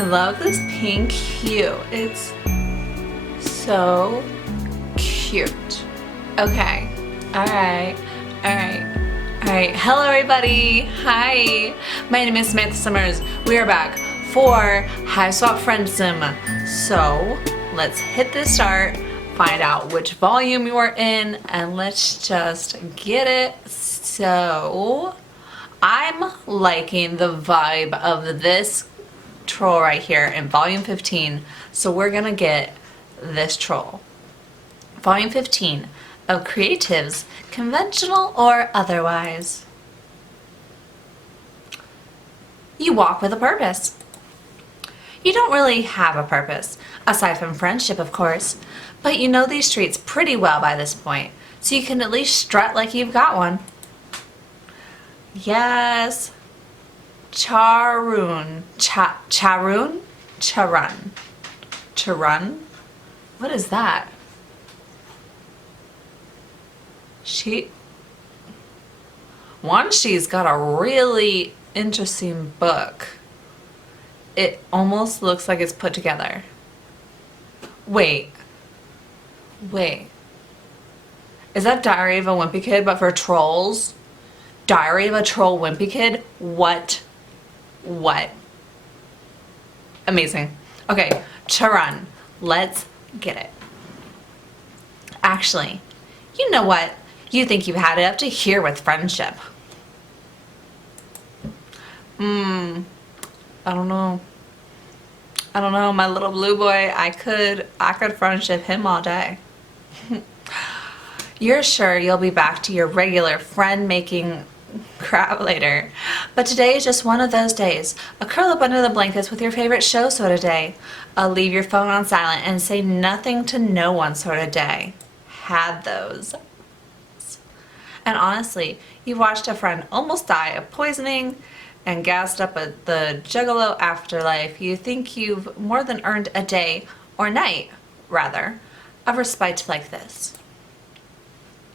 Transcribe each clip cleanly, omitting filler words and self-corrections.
I love this pink hue. It's so cute. Okay. Alright. Hello everybody. Hi. My name is Samantha Summers. We are back for High Swap Friendsim. So let's hit the start, find out which volume you are in, and let's just get it. So I'm liking the vibe of this troll right here in volume 15, so we're gonna get this troll. Volume 15 of Creatives, Conventional or Otherwise. You walk with a purpose. You don't really have a purpose, aside from friendship, of course, but you know these streets pretty well by this point, so you can at least strut like you've got one. Yes. Charun. Charun? Charun? What is that? She's got a really interesting book. It almost looks like it's put together. Wait. Is that Diary of a Wimpy Kid but for trolls? Diary of a Troll Wimpy Kid? What? Amazing. Okay, Charun. Let's get it. Actually, you know what? You think you've had it up to here with friendship. I don't know, my little blue boy, I could friendship him all day. You're sure you'll be back to your regular friend-making crap later, but today is just one of those days. A curl up under the blankets with your favorite show sort of day. A leave your phone on silent and say nothing to no one sort of day. Had those. And honestly, you've watched a friend almost die of poisoning and gassed up at the Juggalo afterlife. You think you've more than earned a day, or night, rather, of respite like this.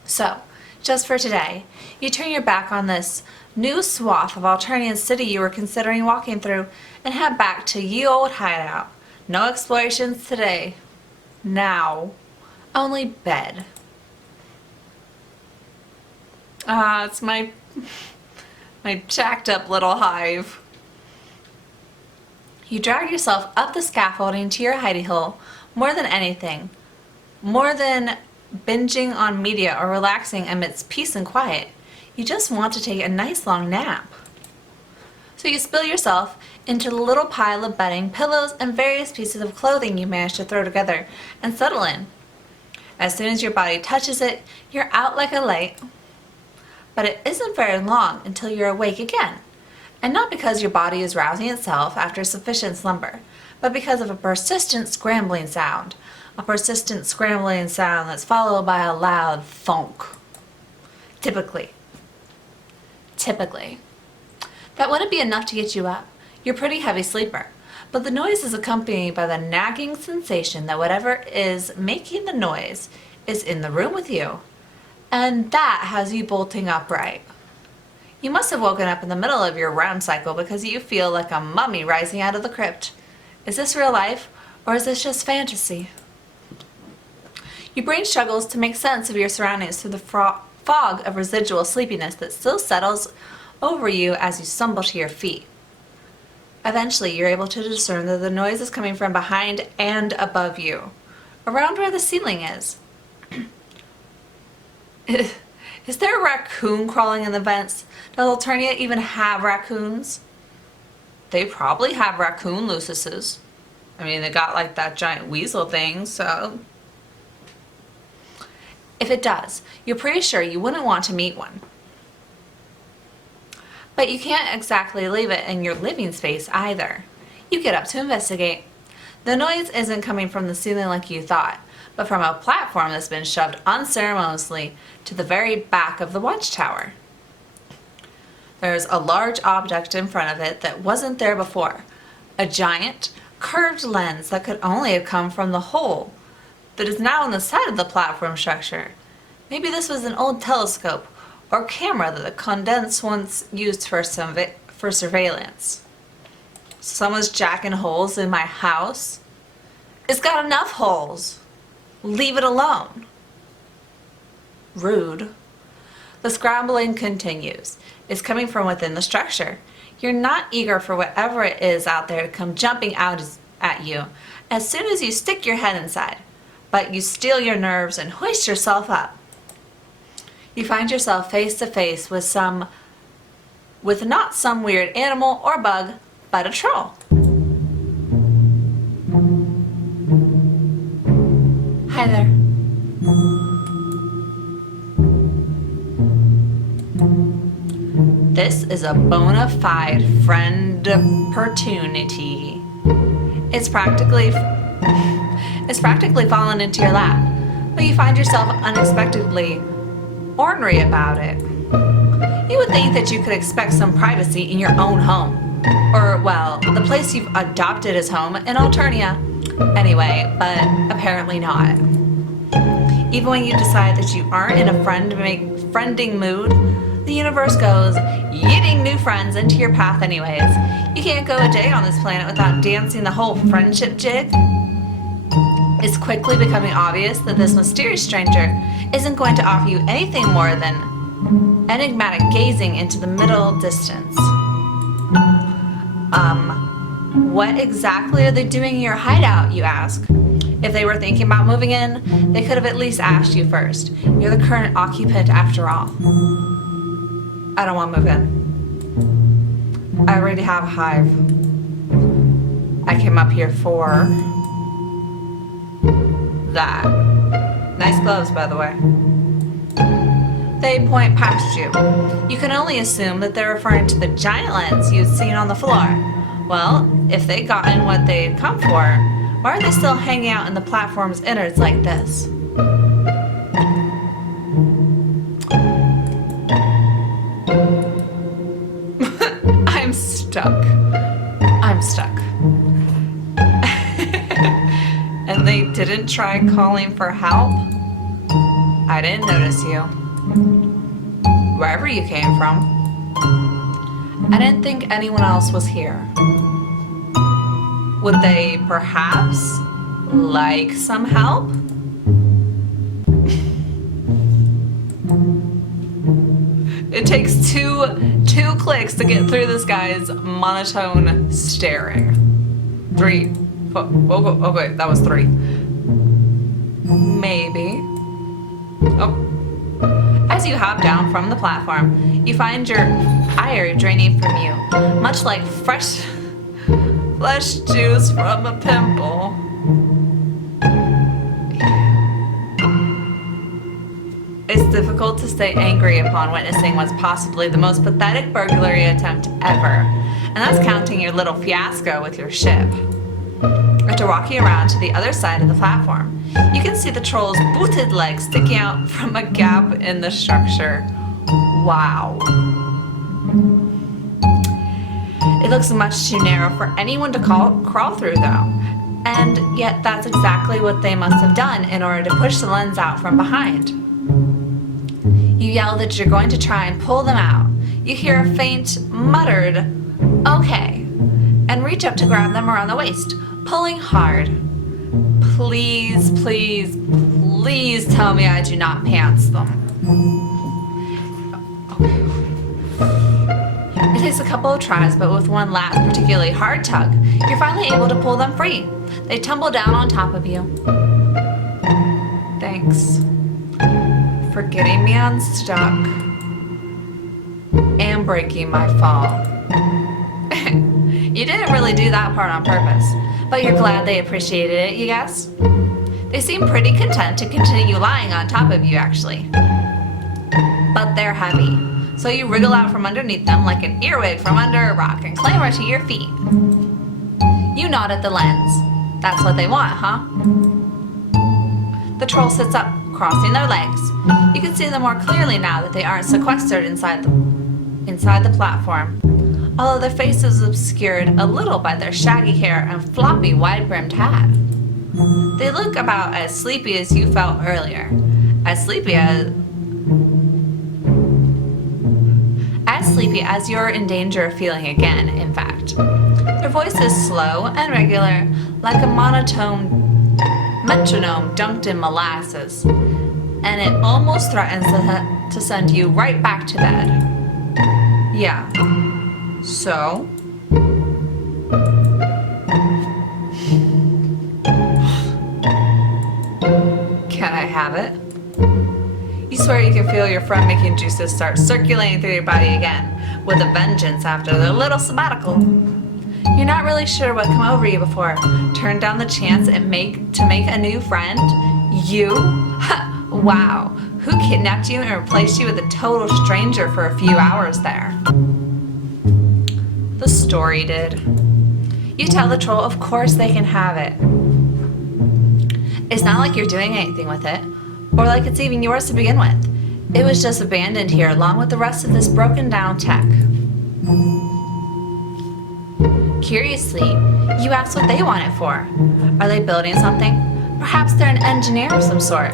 So, just for today, you turn your back on this new swath of Alternian city you were considering walking through and head back to ye old hideout. No explorations today. Now. Only bed. It's my jacked up little hive. You drag yourself up the scaffolding to your hidey hole more than anything. More than binging on media or relaxing amidst peace and quiet. You just want to take a nice long nap. So you spill yourself into the little pile of bedding, pillows, and various pieces of clothing you manage to throw together and settle in. As soon as your body touches it, you're out like a light. But it isn't very long until you're awake again. And not because your body is rousing itself after sufficient slumber, but because of a persistent scrambling sound. A persistent scrambling sound that's followed by a loud thunk. Typically. That wouldn't be enough to get you up. You're a pretty heavy sleeper. But the noise is accompanied by the nagging sensation that whatever is making the noise is in the room with you. And that has you bolting upright. You must have woken up in the middle of your REM cycle because you feel like a mummy rising out of the crypt. Is this real life, or is this just fantasy? Your brain struggles to make sense of your surroundings through the fog of residual sleepiness that still settles over you as you stumble to your feet. Eventually, you're able to discern that the noise is coming from behind and above you, around where the ceiling is. Is there a raccoon crawling in the vents? Does Alternia even have raccoons? They probably have raccoon lucises. I mean, they got like that giant weasel thing, so... If it does, you're pretty sure you wouldn't want to meet one. But you can't exactly leave it in your living space either. You get up to investigate. The noise isn't coming from the ceiling like you thought, but from a platform that's been shoved unceremoniously to the very back of the watchtower. There's a large object in front of it that wasn't there before. A giant, curved lens that could only have come from the hole that is now on the side of the platform structure. Maybe this was an old telescope or camera that the Condensed once used for surveillance. Someone's jacking holes in my house? It's got enough holes. Leave it alone. Rude. The scrambling continues. It's coming from within the structure. You're not eager for whatever it is out there to come jumping out at you as soon as you stick your head inside, but you steel your nerves and hoist yourself up. You find yourself face to face with not some weird animal or bug, but a troll. Hi there. This is a bona fide friend opportunity. It's practically fallen into your lap, but you find yourself unexpectedly ornery about it. You would think that you could expect some privacy in your own home, or, well, the place you've adopted as home in Alternia. Anyway, but apparently not. Even when you decide that you aren't in a friending mood, the universe goes yeeting new friends into your path anyways. You can't go a day on this planet without dancing the whole friendship jig. It's quickly becoming obvious that this mysterious stranger isn't going to offer you anything more than enigmatic gazing into the middle distance. What exactly are they doing in your hideout, you ask? If they were thinking about moving in, they could have at least asked you first. You're the current occupant after all. I don't want to move in. I already have a hive. I came up here for that. Nice gloves, by the way. They point past you. You can only assume that they're referring to the giant lens you'd seen on the floor. Well, if they'd gotten what they'd come for, why are they still hanging out in the platform's innards like this? I'm stuck. And they didn't try calling for help? I didn't notice you. Wherever you came from. I didn't think anyone else was here. Would they perhaps like some help? It takes two clicks to get through this guy's monotone staring. 3. Okay, that was 3. Maybe. Oh. As you hop down from the platform, you find your ire draining from you, much like fresh flesh juice from a pimple. It's difficult to stay angry upon witnessing what's possibly the most pathetic burglary attempt ever, and that's counting your little fiasco with your ship. After walking around to the other side of the platform, you can see the troll's booted legs sticking out from a gap in the structure. Wow. It looks much too narrow for anyone to crawl through, though. And yet that's exactly what they must have done in order to push the lens out from behind. You yell that you're going to try and pull them out. You hear a faint, muttered, "Okay," and reach up to grab them around the waist, pulling hard. Please, please, please tell me I do not pants them. It takes a couple of tries, but with one last particularly hard tug, you're finally able to pull them free. They tumble down on top of you. Thanks for getting me unstuck and breaking my fall. You didn't really do that part on purpose, but you're glad they appreciated it, you guess? They seem pretty content to continue lying on top of you, actually. But they're heavy, so you wriggle out from underneath them like an earwig from under a rock and clamber to your feet. You nod at the lens. That's what they want, huh? The troll sits up, crossing their legs. You can see them more clearly now that they aren't sequestered inside the platform, although their face is obscured a little by their shaggy hair and floppy, wide-brimmed hat. They look about as sleepy as you felt earlier. As sleepy as you're in danger of feeling again, in fact. Their voice is slow and regular, like a monotone metronome dunked in molasses, and it almost threatens to send you right back to bed. Yeah. So? Can I have it? You swear you can feel your friend-making juices start circulating through your body again, with a vengeance after their little sabbatical. You're not really sure what came over you before. Turn down the chance to make a new friend? You? Wow. Who kidnapped you and replaced you with a total stranger for a few hours there? The story did. You tell the troll of course they can have it. It's not like you're doing anything with it, or like it's even yours to begin with. It was just abandoned here along with the rest of this broken down tech. Curiously, you ask what they want it for. Are they building something? Perhaps they're an engineer of some sort.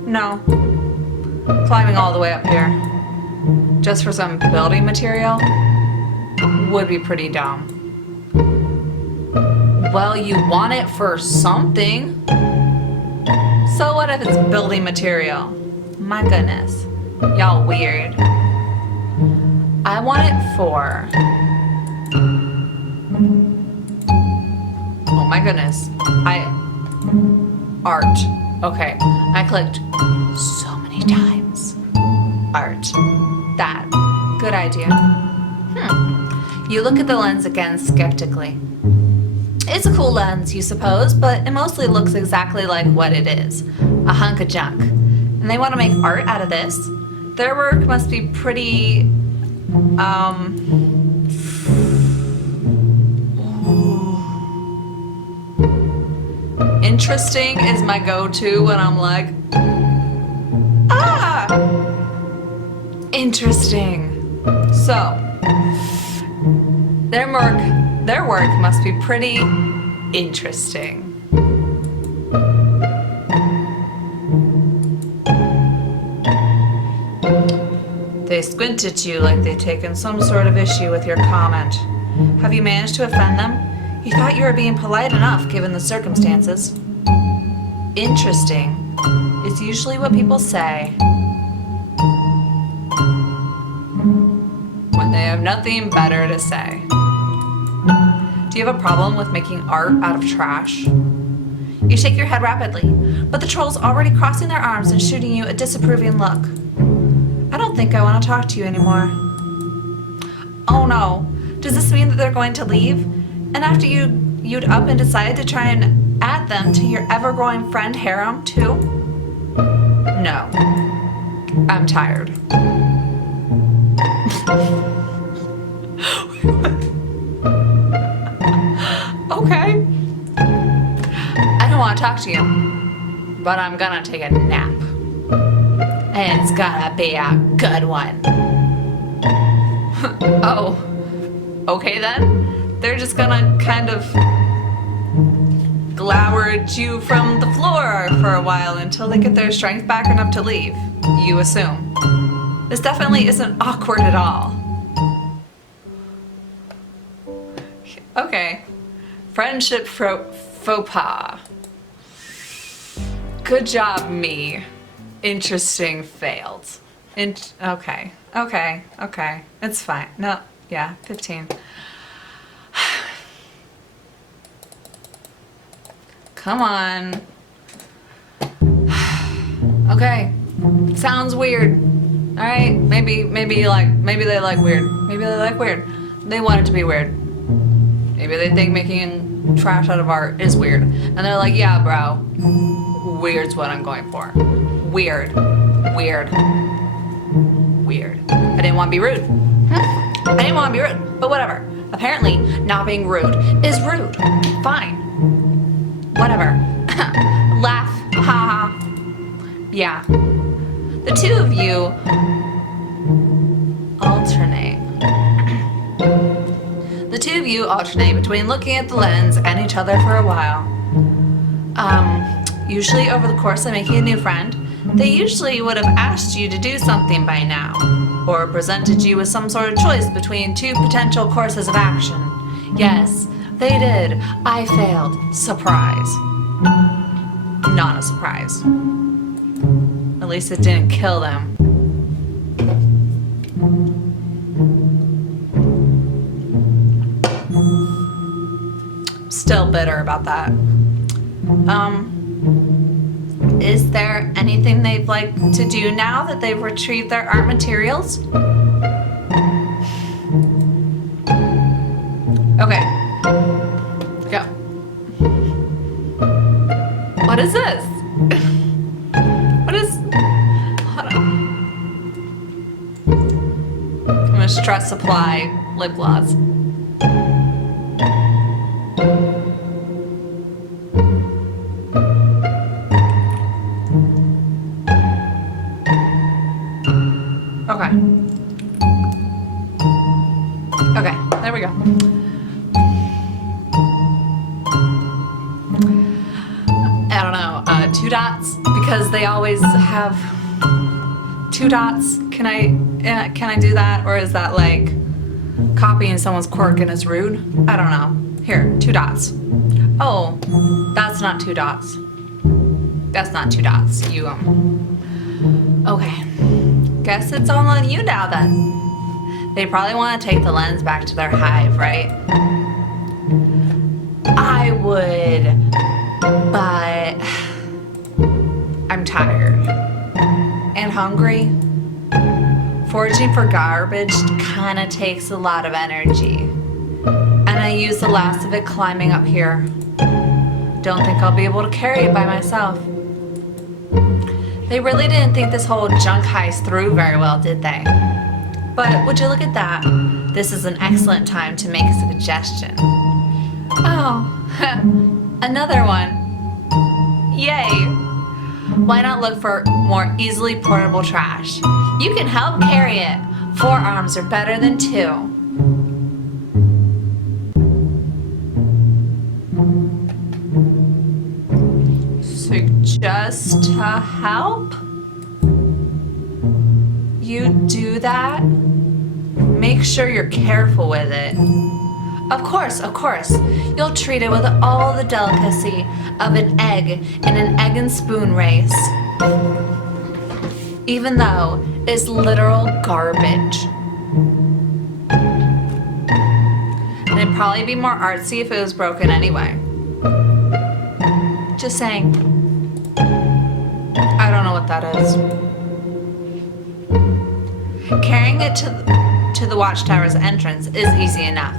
No. Climbing all the way up here, just for some building material, would be pretty dumb. Well, you want it for something. So what if it's building material? My goodness. Y'all weird. I want it for... Oh my goodness. Art. Okay. I clicked so many times. Art. That. Good idea. You look at the lens again skeptically. It's a cool lens, you suppose, but it mostly looks exactly like what it is. A hunk of junk. And they want to make art out of this? Their work must be pretty... Interesting is my go-to when I'm like... Ah! Interesting. So... Their work must be pretty interesting. They squint at you like they've taken some sort of issue with your comment. Have you managed to offend them? You thought you were being polite enough given the circumstances. Interesting is usually what people say when they have nothing better to say. Do you have a problem with making art out of trash? You shake your head rapidly, but the troll's already crossing their arms and shooting you a disapproving look. I don't think I want to talk to you anymore. Oh no, does this mean that they're going to leave? And after you'd up and decided to try and add them to your ever-growing friend harem too? No, I'm tired. Okay. I don't want to talk to you, but I'm gonna take a nap. And it's gonna be a good one. Oh, okay then. They're just gonna kind of glower at you from the floor for a while until they get their strength back enough to leave, you assume. This definitely isn't awkward at all. Okay. Friendship faux pas. Good job, me. Interesting failed. Okay. It's fine. No, yeah, 15. Come on. Okay. Sounds weird. Alright, maybe they like weird. Maybe they like weird. They want it to be weird. Maybe they think making trash out of art is weird. And they're like, yeah, bro. Weird's what I'm going for. Weird. I didn't want to be rude. I didn't want to be rude, but whatever. Apparently, not being rude is rude. Fine. Whatever. Laugh. Ha ha. Yeah. The two of you alternate. The two of you alternate between looking at the lens and each other for a while. Usually over the course of making a new friend, they usually would have asked you to do something by now, or presented you with some sort of choice between two potential courses of action. Yes, they did. I failed. Surprise. Not a surprise. At least it didn't kill them. Still bitter about that. Is there anything they'd like to do now that they've retrieved their art materials? Okay. Go. What is this? What is... Hold on. I'm gonna stress supply lip gloss. Okay. Okay, there we go. I don't know, 2 dots, because they always have 2 dots. Can I do that, or is that like copying someone's quirk and it's rude? I don't know. Here, 2 dots. Oh, that's not 2 dots. That's not 2 dots. You Okay. Guess it's all on you now then. They probably want to take the lens back to their hive, right? I would, but I'm tired and hungry. Foraging for garbage kind of takes a lot of energy, and I used the last of it climbing up here. Don't think I'll be able to carry it by myself. They really didn't think this whole junk heist through very well, did they? But would you look at that? This is an excellent time to make a suggestion. Oh, another one. Yay! Why not look for more easily portable trash? You can help carry it. 4 arms are better than 2. Just to help? You do that? Make sure you're careful with it. Of course. You'll treat it with all the delicacy of an egg in an egg and spoon race. Even though it's literal garbage. And it'd probably be more artsy if it was broken anyway. Just saying. I don't know what that is. Carrying it to the watchtower's entrance is easy enough.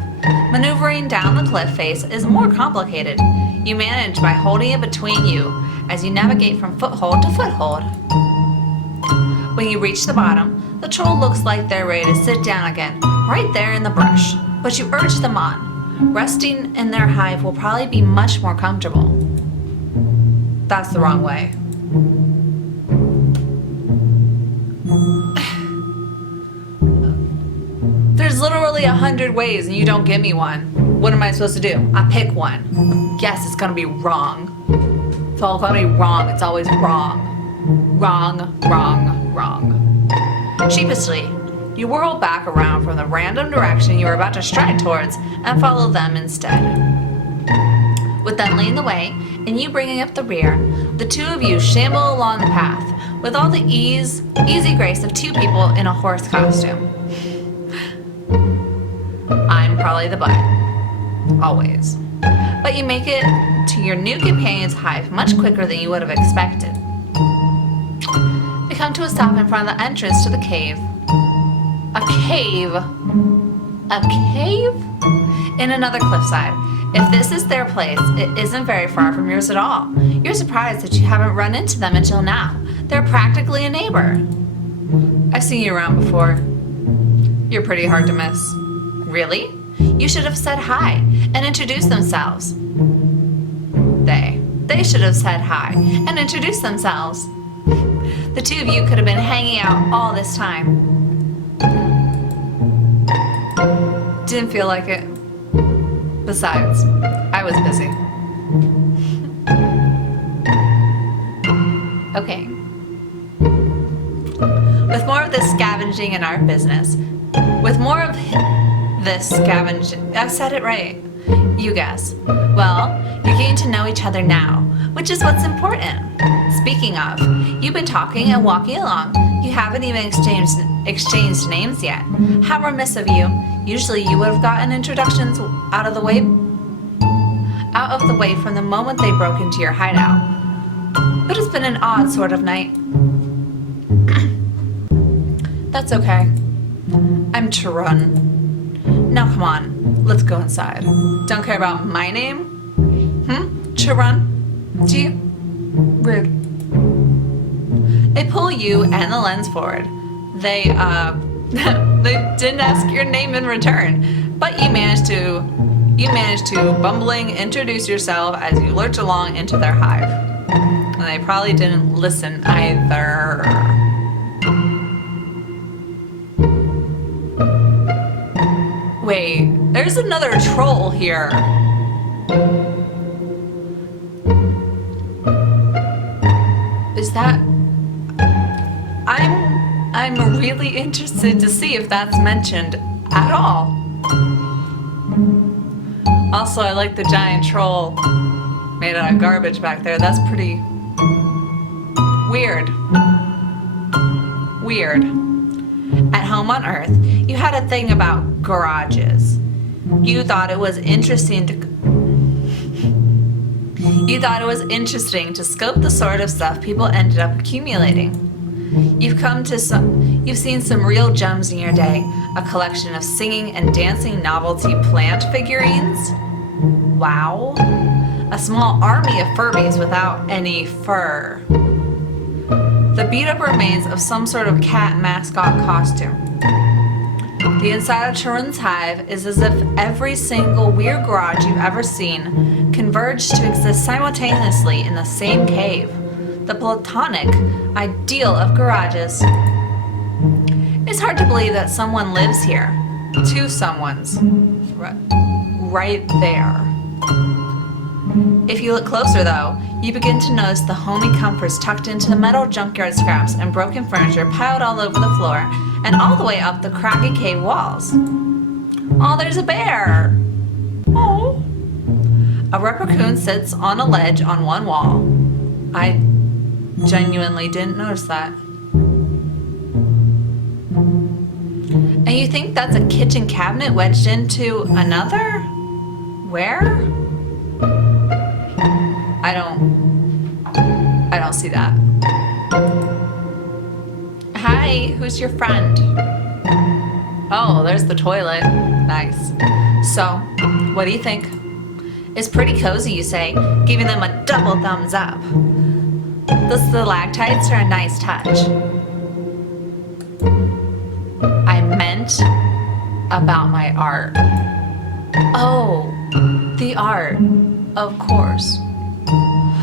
Maneuvering down the cliff face is more complicated. You manage by holding it between you as you navigate from foothold to foothold. When you reach the bottom, the troll looks like they're ready to sit down again, right there in the brush. But you urge them on. Resting in their hive will probably be much more comfortable. That's the wrong way. There's literally 100 ways and you don't give me one. What am I supposed to do? I pick one. Yes, it's gonna be wrong. It's all gonna be wrong. It's always wrong. Wrong. Sheepishly, you whirl back around from the random direction you were about to stride towards and follow them instead. With them leading the way and you bringing up the rear, the 2 of you shamble along the path with all the easy grace of 2 people in a horse costume. I'm probably the butt. Always. But you make it to your new companion's hive much quicker than you would have expected. They come to a stop in front of the entrance to the cave. A cave? A cave? In another cliffside. If this is their place, it isn't very far from yours at all. You're surprised that you haven't run into them until now. They're practically a neighbor. I've seen you around before. You're pretty hard to miss. Really? You should have said hi and introduced themselves. They should have said hi and introduced themselves. The 2 of you could have been hanging out all this time. Didn't feel like it. Besides, I was busy. Okay. With more of this scavenging in our business, with more of this scavenging, I said it right. You guess. Well, you're getting to know each other now, which is what's important. Speaking of, you've been talking and walking along. You haven't even exchanged names yet. How remiss of you. Usually you would have gotten introductions out of the way from the moment they broke into your hideout. But it's been an odd sort of night. That's okay. I'm Charun. Now come on, let's go inside. Don't care about my name? Charun? Do you? Rude. They pull you and the lens forward. They didn't ask your name in return, but you managed to bumbling introduce yourself as you lurch along into their hive. And they probably didn't listen either. Wait, there's another troll here. Is that... I'm really interested to see if that's mentioned at all. Also, I like the giant troll made out of garbage back there. That's pretty weird. Weird. At home on Earth, you had a thing about garages. You thought it was interesting to scope the sort of stuff people ended up accumulating. You've seen some real gems in your day, a collection of singing and dancing novelty plant figurines. Wow. A small army of Furbies without any fur. The beat-up remains of some sort of cat mascot costume. The inside of Charun's hive is as if every single weird garage you've ever seen converged to exist simultaneously in the same cave. The platonic ideal of garages. It's hard to believe that someone lives here. Two someones. Right there. If you look closer though, you begin to notice the homey comforts tucked into the metal junkyard scraps and broken furniture piled all over the floor and all the way up the craggy cave walls. Oh, there's a bear! Oh. A raccoon sits on a ledge on one wall. I genuinely didn't notice that. And you think that's a kitchen cabinet wedged into another? Where? I don't see that. Hi, who's your friend? Oh, there's the toilet. Nice. So, what do you think? It's pretty cozy, you say, giving them a double thumbs up. The stalactites are a nice touch. I meant about my art. Oh, the art, of course.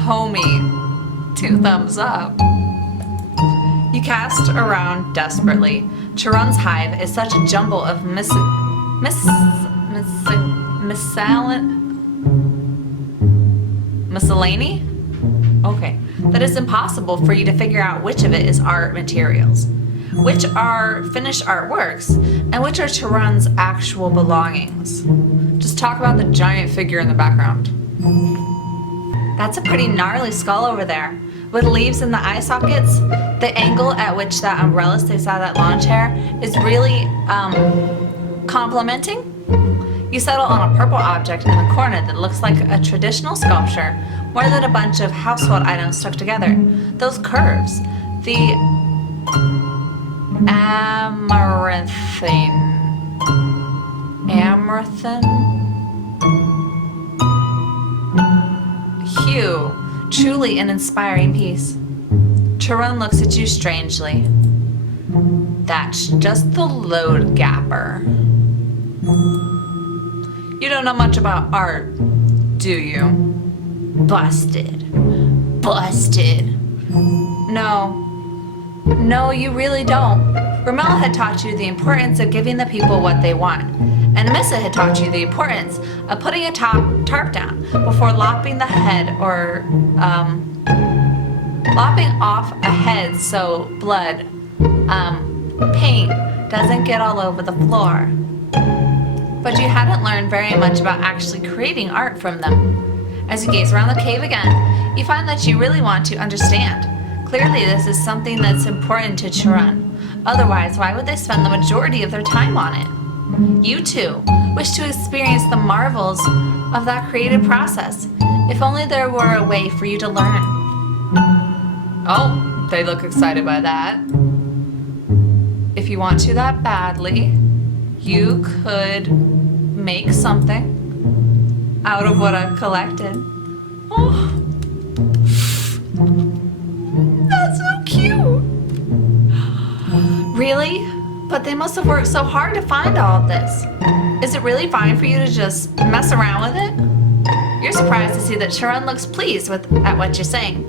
Homie, 2 thumbs up. You cast around desperately. Charun's hive is such a jumble of miscellany? Okay. That it's impossible for you to figure out which of it is art materials, which are finished artworks, and which are Charun's actual belongings. Just talk about the giant figure in the background. That's a pretty gnarly skull over there, with leaves in the eye sockets. The angle at which that umbrella sticks out of that lawn chair is really, complimenting. You settle on a purple object in the corner that looks like a traditional sculpture more than a bunch of household items stuck together. Those curves, the amaranthine hue, truly an inspiring piece. Charun looks at you strangely. That's just the load gapper. You don't know much about art, do you? Busted. No, you really don't. Rommel had taught you the importance of giving the people what they want, and Missa had taught you the importance of putting a tarp down before lopping the head or lopping off a head so paint doesn't get all over the floor. but you hadn't learned very much about actually creating art from them. As you gaze around the cave again, you find that you really want to understand. Clearly, this is something that's important to Charun. Otherwise, why would they spend the majority of their time on it? You too wish to experience the marvels of that creative process. If only there were a way for you to learn. Oh, they look excited by that. If you want to that badly, you could make something out of what I've collected. Oh, that's so cute. Really? But they must have worked so hard to find all of this. Is it really fine for you to just mess around with it? You're surprised to see that Charun looks pleased at what you're saying.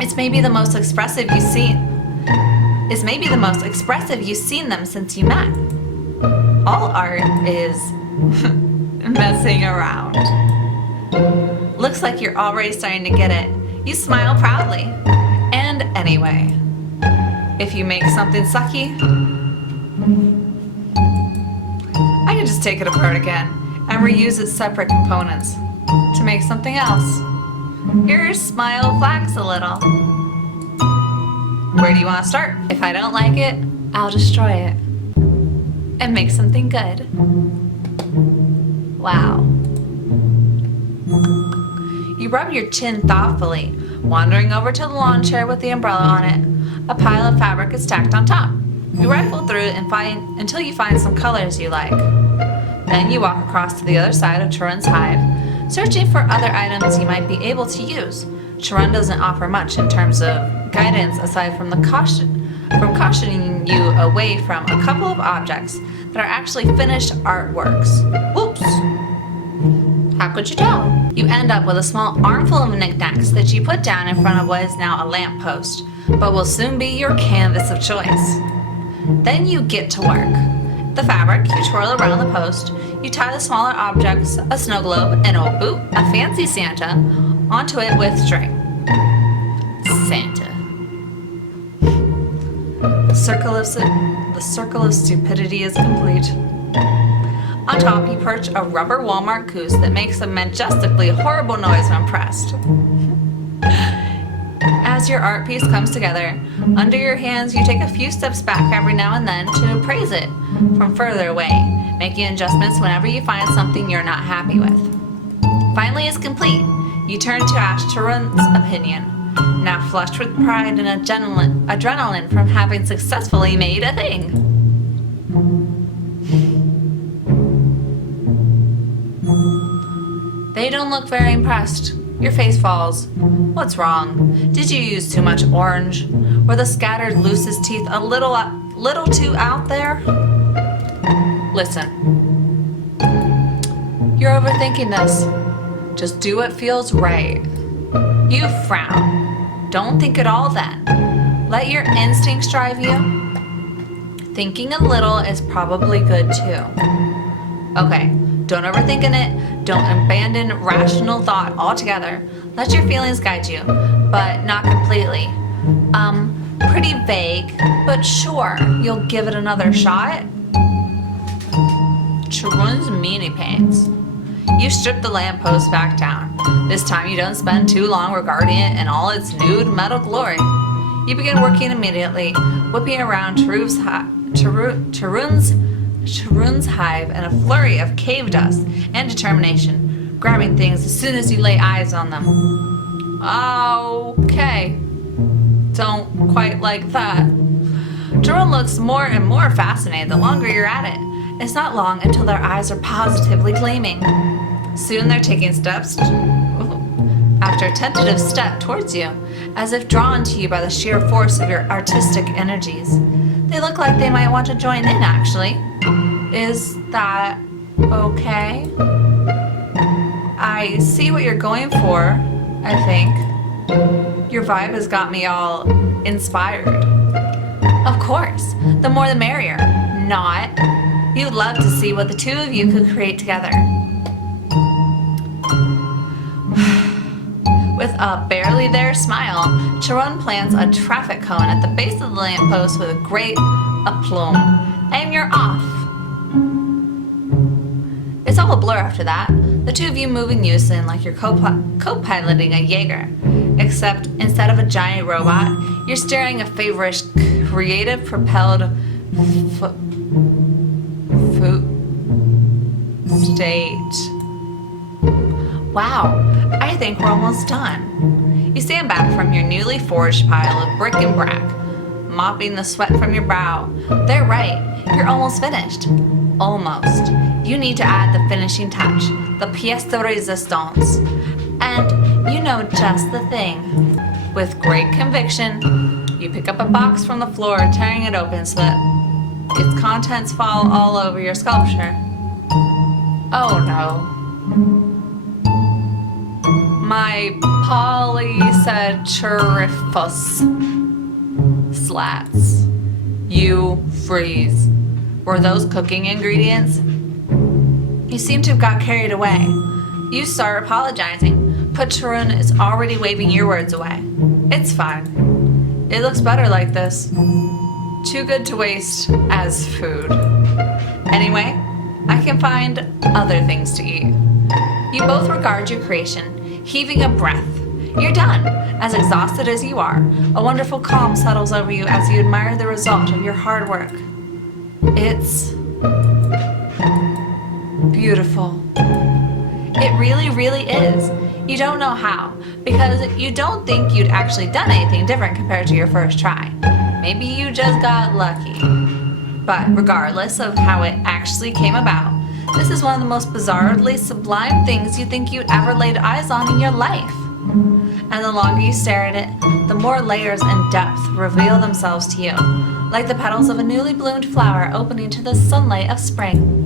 It's maybe the most expressive you've seen them since you met. All art is messing around. Looks like you're already starting to get it. You smile proudly. And anyway, if you make something sucky, I can just take it apart again and reuse its separate components to make something else. Your smile flags a little. Where do you want to start? If I don't like it, I'll destroy it and make something good. Wow. You rub your chin thoughtfully, wandering over to the lawn chair with the umbrella on it. A pile of fabric is stacked on top. You rifle through it until you find some colors you like. Then you walk across to the other side of Charun's hive, searching for other items you might be able to use. Charun doesn't offer much in terms of guidance aside from cautioning you away from a couple of objects that are actually finished artworks. Whoops! How could you tell? You end up with a small armful of knickknacks that you put down in front of what is now a lamppost, but will soon be your canvas of choice. Then you get to work. The fabric, you twirl around the post, you tie the smaller objects, a snow globe, an old boot, a fancy Santa, onto it with string. Santa. The circle of stupidity is complete. On top, you perch a rubber Walmart goose that makes a majestically horrible noise when pressed. As your art piece comes together, under your hands you take a few steps back every now and then to appraise it from further away, making adjustments whenever you find something you're not happy with. Finally, it's complete. You turn to ask Charun's opinion, now flushed with pride and adrenaline from having successfully made a thing. They don't look very impressed. Your face falls. What's wrong? Did you use too much orange? Were the scattered loosest teeth a little too out there? Listen. You're overthinking this. Just do what feels right. You frown. Don't think at all then. Let your instincts drive you. Thinking a little is probably good too. Okay, don't overthink it. Don't abandon rational thought altogether. Let your feelings guide you, but not completely. Pretty vague, but sure, you'll give it another shot. Charun's meanie paints. You strip the lamppost back down. This time you don't spend too long regarding it in all its nude metal glory. You begin working immediately, whipping around Charun's hive in a flurry of cave dust and determination, grabbing things as soon as you lay eyes on them. Okay. Don't quite like that. Charun looks more and more fascinated the longer you're at it. It's not long until their eyes are positively gleaming. Soon they're taking steps after a tentative step towards you, as if drawn to you by the sheer force of your artistic energies. They look like they might want to join in, actually. Is that okay? I see what you're going for, I think. Your vibe has got me all inspired. Of course, the more the merrier. Not. You'd love to see what the two of you could create together. With a barely there smile, Charun plants a traffic cone at the base of the lamppost with a great aplomb. And you're off. It's all a blur after that. The two of you move in unison like you're co-piloting a Jaeger. Except instead of a giant robot, you're steering a feverish, creative propelled state. Wow, I think we're almost done. You stand back from your newly forged pile of brick and brack, mopping the sweat from your brow. They're right, you're almost finished. Almost. You need to add the finishing touch, the pièce de résistance. And you know just the thing. With great conviction, you pick up a box from the floor, tearing it open so that its contents fall all over your sculpture. Oh no. My polysaccharifus slats. You freeze. Were those cooking ingredients? You seem to have got carried away. You start apologizing, but Charun is already waving your words away. It's fine. It looks better like this. Too good to waste as food. Anyway, I can find other things to eat. You both regard your creation, heaving a breath. You're done. As exhausted as you are, a wonderful calm settles over you as you admire the result of your hard work. It's beautiful. It really, really is. You don't know how, because you don't think you'd actually done anything different compared to your first try. Maybe you just got lucky. But regardless of how it actually came about, this is one of the most bizarrely sublime things you think you'd ever laid eyes on in your life. And the longer you stare at it, the more layers and depth reveal themselves to you, like the petals of a newly bloomed flower opening to the sunlight of spring.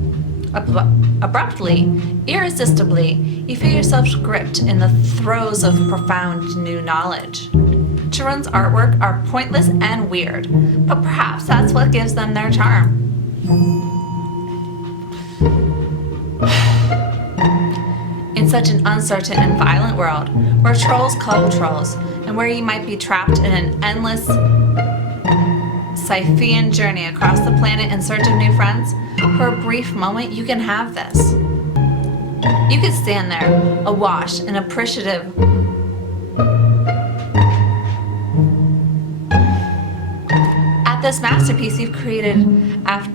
Abruptly, irresistibly, you feel yourself gripped in the throes of profound new knowledge. Charun's artwork are pointless and weird, but perhaps that's what gives them their charm. In such an uncertain and violent world, where trolls call trolls, and where you might be trapped in an endless Scythian journey across the planet in search of new friends, for a brief moment you can have this. You could stand there, awash and appreciative at this masterpiece you've created out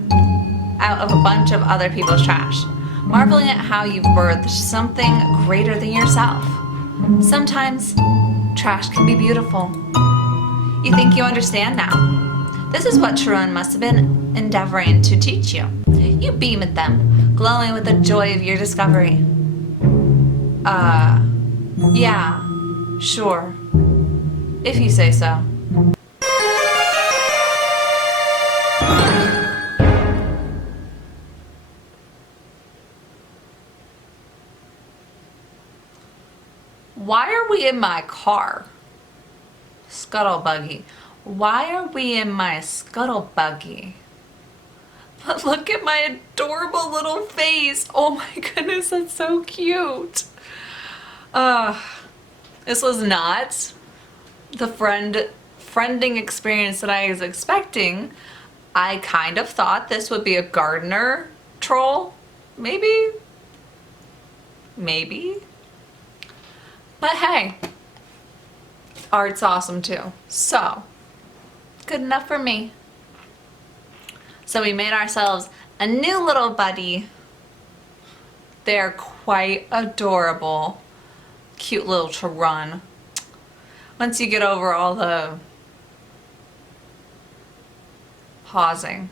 of a bunch of other people's trash, marveling at how you've birthed something greater than yourself. Sometimes, trash can be beautiful. You think you understand now. This is what Charun must have been endeavoring to teach you. You beam at them, glowing with the joy of your discovery. Yeah, sure. If you say so. Why are we in my car? Scuttle buggy. Why are we in my scuttle buggy? But look at my adorable little face. Oh my goodness, that's so cute. This was not the friending experience that I was expecting. I kind of thought this would be a gardener troll. Maybe. But hey, art's awesome too. So, good enough for me. So we made ourselves a new little buddy. They're quite adorable. Cute little Charun. Once you get over all the pausing.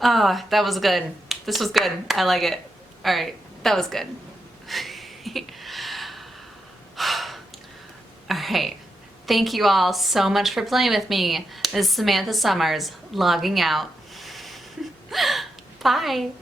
That was good. This was good. I like it. Alright, that was good. Alright. Thank you all so much for playing with me. This is Samantha Summers, logging out. Bye.